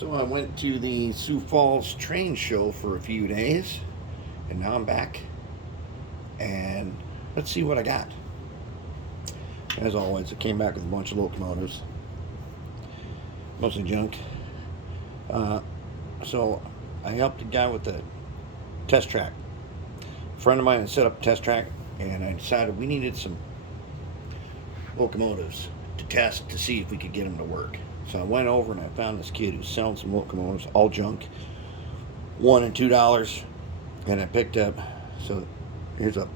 So I went to the Sioux Falls train show for a few days, and now I'm back. And let's see what I got. As always, I came back with a bunch of locomotives, mostly junk. Uh, so I helped a guy with the test track. A friend of mine had set up a test track, and I decided we needed some locomotives to test to see if we could get them to work. So I went over and I found this kid who's selling some locomotives, all junk, $1 and $2, and I picked up. So here's a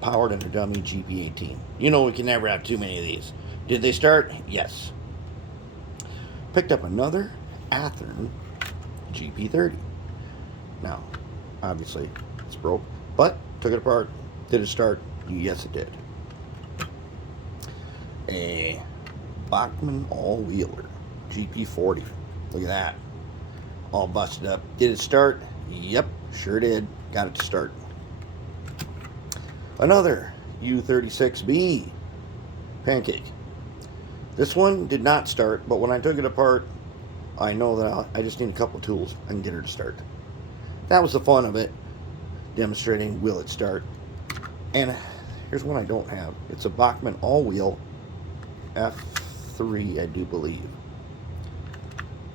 powered and a dummy GP18. You know we can never have too many of these. Did they start? Yes. Picked up another Athearn GP30. Now, obviously, it's broke, but took it apart. Did it start? Yes, it did. A Bachmann all-wheeler GP40. Look at that. All busted up. Did it start? Yep, sure did. Got it to start. Another U36B pancake. This one did not start, but when I took it apart, I know that I just need a couple of tools. I can get her to start. That was the fun of it, demonstrating will it start. And here's one I don't have. It's a Bachmann all-wheel F3, I do believe.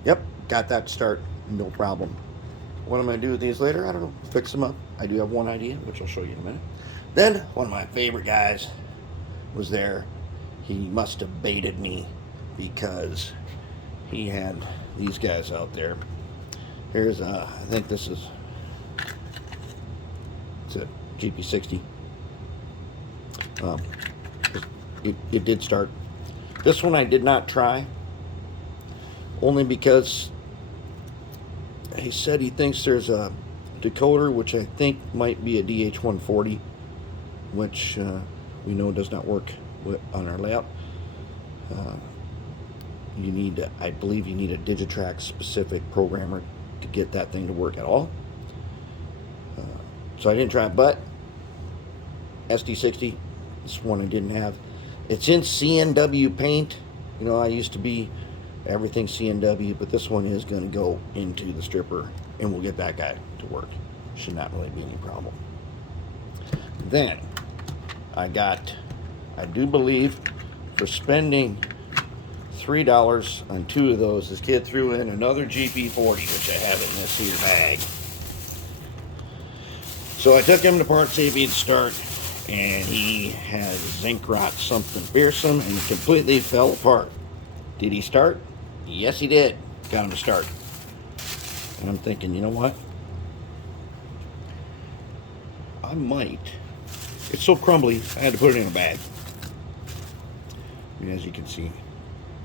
Yep, got that to start, no problem. What am I going to do with these later? I don't know. Fix them up. I do have one idea, which I'll show you in a minute. Then, one of my favorite guys was there. He must have baited me because he had these guys out there. Here's, I think this is, it's a GP60. It did start. This one I did not try, only because he said he thinks there's a decoder, which I think might be a DH140, which we know does not work on our layout. You need, I believe you need a Digitrack specific programmer to get that thing to work at all. So I didn't try it, but SD60, this one I didn't have. It's in CNW paint. You know, I used to be everything CNW, but this one is going to go into the stripper, and we'll get that guy to work. Should not really be any problem. Then I do believe, for spending $3 on two of those, this kid threw in another GP40, which I have in this here bag. So I took him to part, see if he'd start, and he had zinc rot something fearsome, and completely fell apart. Did he start? Yes, he did. Got him to start. And I'm thinking, you know what? I might. It's so crumbly, I had to put it in a bag. And as you can see,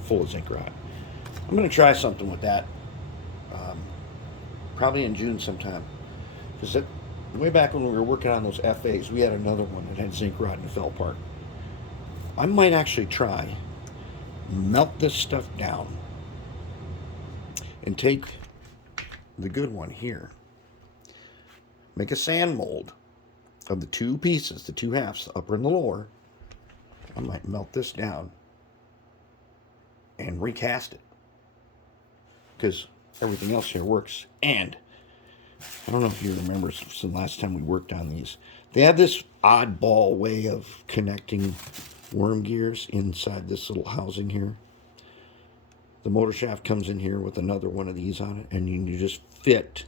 full of zinc rot. I'm going to try something with that. Probably in June sometime. Because way back when we were working on those FAs, we had another one that had zinc rot and it fell apart. I might actually try, melt this stuff down, and take the good one here, make a sand mold of the two pieces, the two halves, the upper and the lower. I might melt this down and recast it, because everything else here works. And I don't know if you remember since the last time we worked on these, they have this oddball way of connecting worm gears inside this little housing here. The motor shaft comes in here with another one of these on it, and you just fit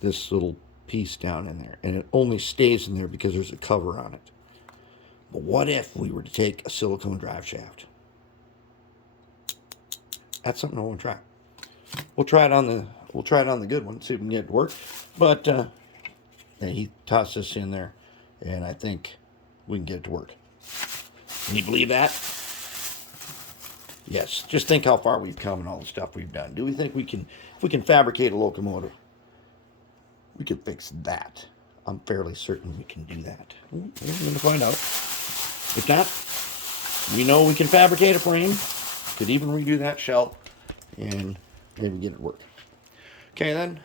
this little piece down in there, and it only stays in there because there's a cover on it. But what if we were to take a silicone drive shaft? That's something I want to try. We'll try it on the good one, see if we can get it to work. But he tossed this in there, and I think we can get it to work. Can you believe that? Yes. Just think how far we've come and all the stuff we've done. Do we think we can, if we can fabricate a locomotive, we can fix that? I'm fairly certain we can do that. We're going to find out. If not, we know we can fabricate a frame. Could even redo that shell and maybe get it to work. Okay, then,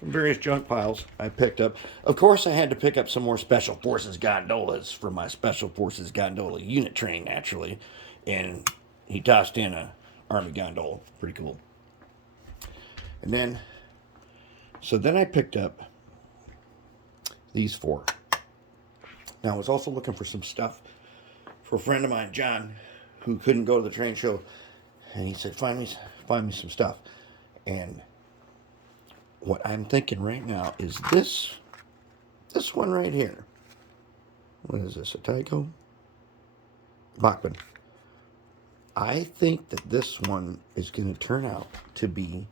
from various junk piles I picked up. Of course, I had to pick up some more Special Forces gondolas for my Special Forces gondola unit train, naturally. And he tossed in a Army gondola. Pretty cool. And then, so then I picked up these 4. Now, I was also looking for some stuff for a friend of mine, John, who couldn't go to the train show. And he said, find me some stuff. And what I'm thinking right now is this one right here. What is this, a Tyco? Bachmann. I think that this one is going to turn out to be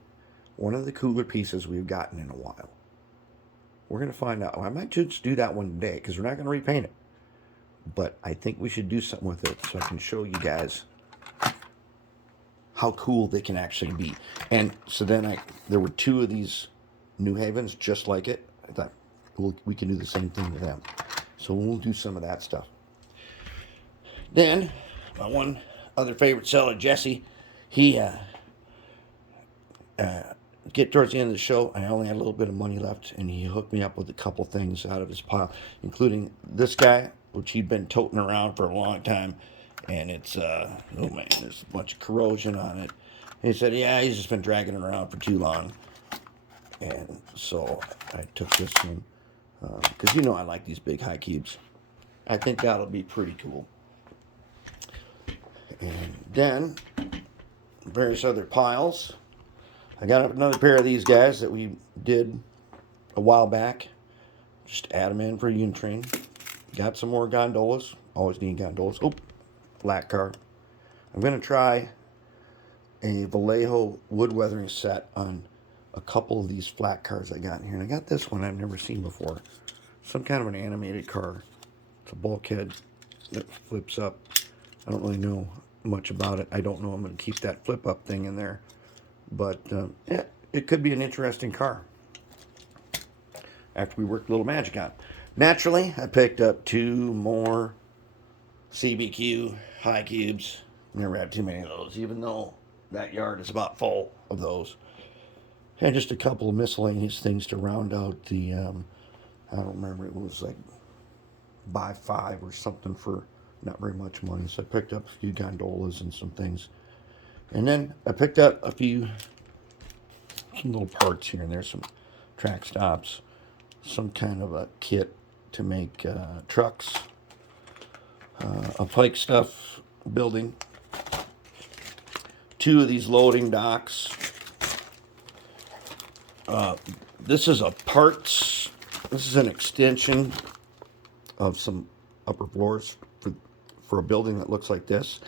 one of the cooler pieces we've gotten in a while. We're going to find out. I might just do that one today because we're not going to repaint it. But I think we should do something with it so I can show you guys how cool they can actually be. And so then there were 2 of these New Havens just like it. I thought we can do the same thing to them. So we'll do some of that stuff. Then my one other favorite seller, Jesse, he get towards the end of the show, I only had a little bit of money left, and he hooked me up with a couple things out of his pile, including this guy, which he'd been toting around for a long time, and it's, oh man, there's a bunch of corrosion on it. And he said, yeah, he's just been dragging it around for too long. And so I took this one, because I like these big high cubes. I think that'll be pretty cool. And then, various other piles. I got another pair of these guys that we did a while back. Just add them in for a unit train. Got some more gondolas. Always need gondolas. Oh, flat car. I'm going to try a Vallejo wood weathering set on a couple of these flat cars I got in here. And I got this one I've never seen before. Some kind of an animated car. It's a bulkhead that flips up. I don't really know much about it. I don't know I'm going to keep that flip up thing in there. But yeah, it could be an interesting car after we worked a little magic on it. Naturally, I picked up 2 more CBQ high cubes. Never had too many of those, even though that yard is about full of those. And just a couple of miscellaneous things to round out the, I don't remember, it was like buy 5 or something for not very much money. So I picked up a few gondolas and some things. And then I picked up some little parts here and there, some track stops, some kind of a kit to make trucks, a Pike stuff building, 2 of these loading docks. This is an extension of some upper floors for a building that looks like this.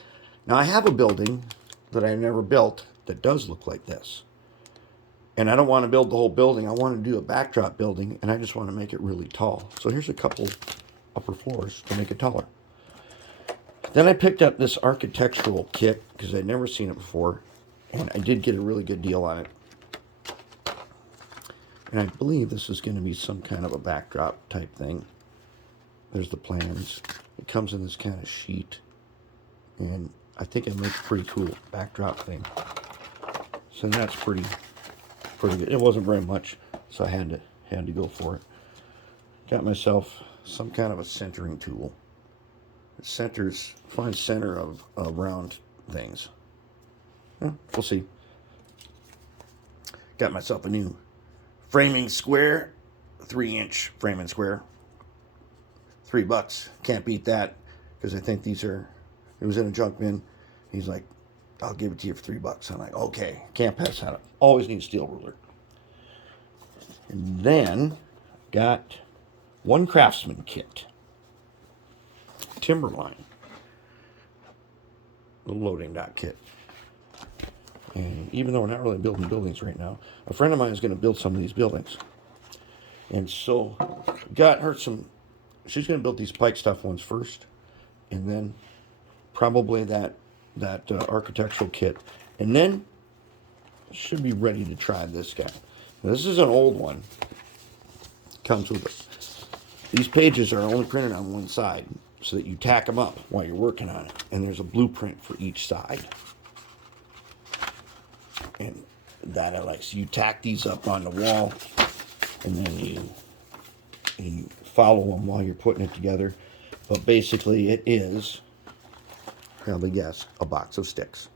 Now I have a building that I never built that does look like this. And I don't want to build the whole building. I want to do a backdrop building, and I just want to make it really tall. So here's a couple upper floors to make it taller. Then I picked up this architectural kit because I'd never seen it before, and I did get a really good deal on it. And I believe this is going to be some kind of a backdrop type thing. There's the plans. It comes in this kind of sheet, and I think it makes a pretty cool backdrop thing. So that's pretty good. It wasn't very much, so I had to go for it. Got myself some kind of a centering tool. It finds center of round things. We'll see. Got myself a new framing square, 3-inch framing square. $3. Can't beat that, because I think it was in a junk bin. He's like, I'll give it to you for $3. I'm like, okay, can't pass that up. Always need a steel ruler. And then got one Craftsman kit. Timberline. The loading dock kit. And even though we're not really building buildings right now, a friend of mine is going to build some of these buildings. And so got her she's going to build these Pike stuff ones first, and then probably that architectural kit, and then should be ready to try this guy. Now, this is an old one. Comes with it. These pages are only printed on one side, so that you tack them up while you're working on it, and there's a blueprint for each side. And that I like. So you tack these up on the wall, and then you follow them while you're putting it together. But basically, it is, probably guess, a box of sticks.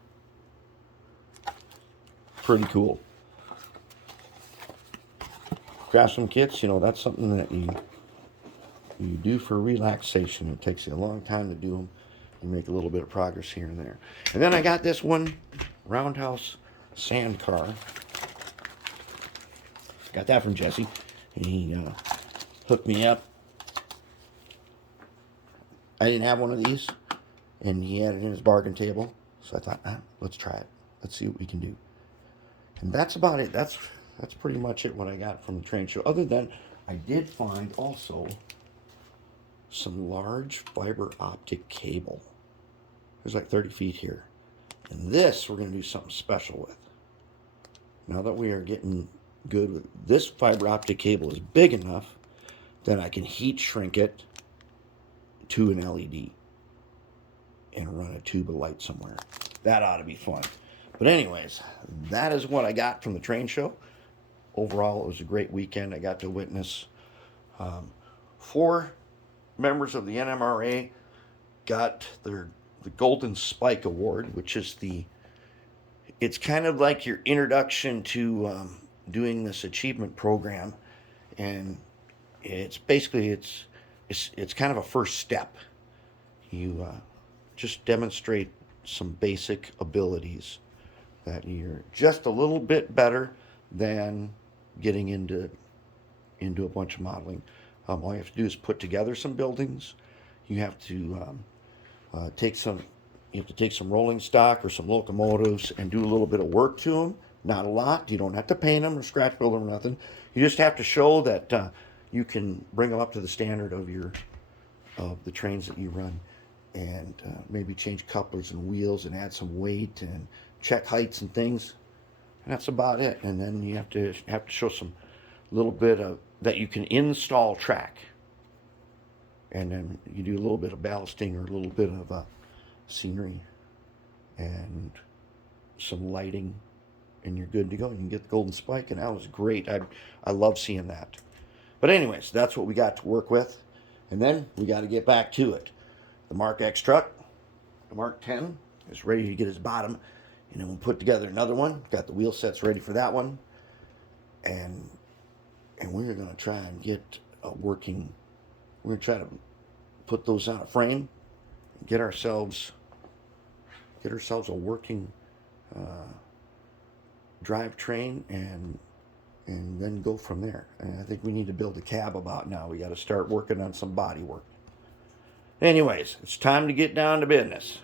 Pretty cool. craft some kits, you know, that's something that you do for relaxation. It takes you a long time to do them. You make a little bit of progress here and there. And then I got this one, Roundhouse Sand Car. Got that from Jesse. He hooked me up. I didn't have one of these, and he had it in his bargain table. So I thought, let's try it. Let's see what we can do. And that's about it. That's pretty much it, what I got from the train show. Other than, I did find also some large fiber optic cable. There's like 30 feet here. And this we're going to do something special with. Now that we are getting good with this fiber optic cable is big enough that I can heat shrink it to an LED and run a tube of light somewhere. That ought to be fun. But anyways, that is what I got from the train show. Overall, it was a great weekend. I got to witness 4 members of the NMRA got the Golden Spike Award, which is it's kind of like your introduction to doing this achievement program, and it's basically it's kind of a first step. You just demonstrate some basic abilities that you're just a little bit better than getting into a bunch of modeling. All you have to do is put together some buildings. You have to take some rolling stock or some locomotives and do a little bit of work to them. Not a lot. You don't have to paint them or scratch build them or nothing. You just have to show that you can bring them up to the standard of the trains that you run, and maybe change couplers and wheels and add some weight and check heights and things. And that's about it. And then you have to show some little bit of that you can install track. And then you do a little bit of ballasting or a little bit of scenery and some lighting, and you're good to go. You can get the Golden Spike, and that was great. I love seeing that. But anyways, that's what we got to work with. And then we got to get back to it. The Mark X truck, the Mark 10, is ready to get his bottom. And then we'll put together another one. Got the wheel sets ready for that one. And we're going to try and get we're going to try to put those on a frame, get ourselves a working drivetrain, and then go from there. And I think we need to build a cab about now. We got to start working on some body work. Anyways, it's time to get down to business.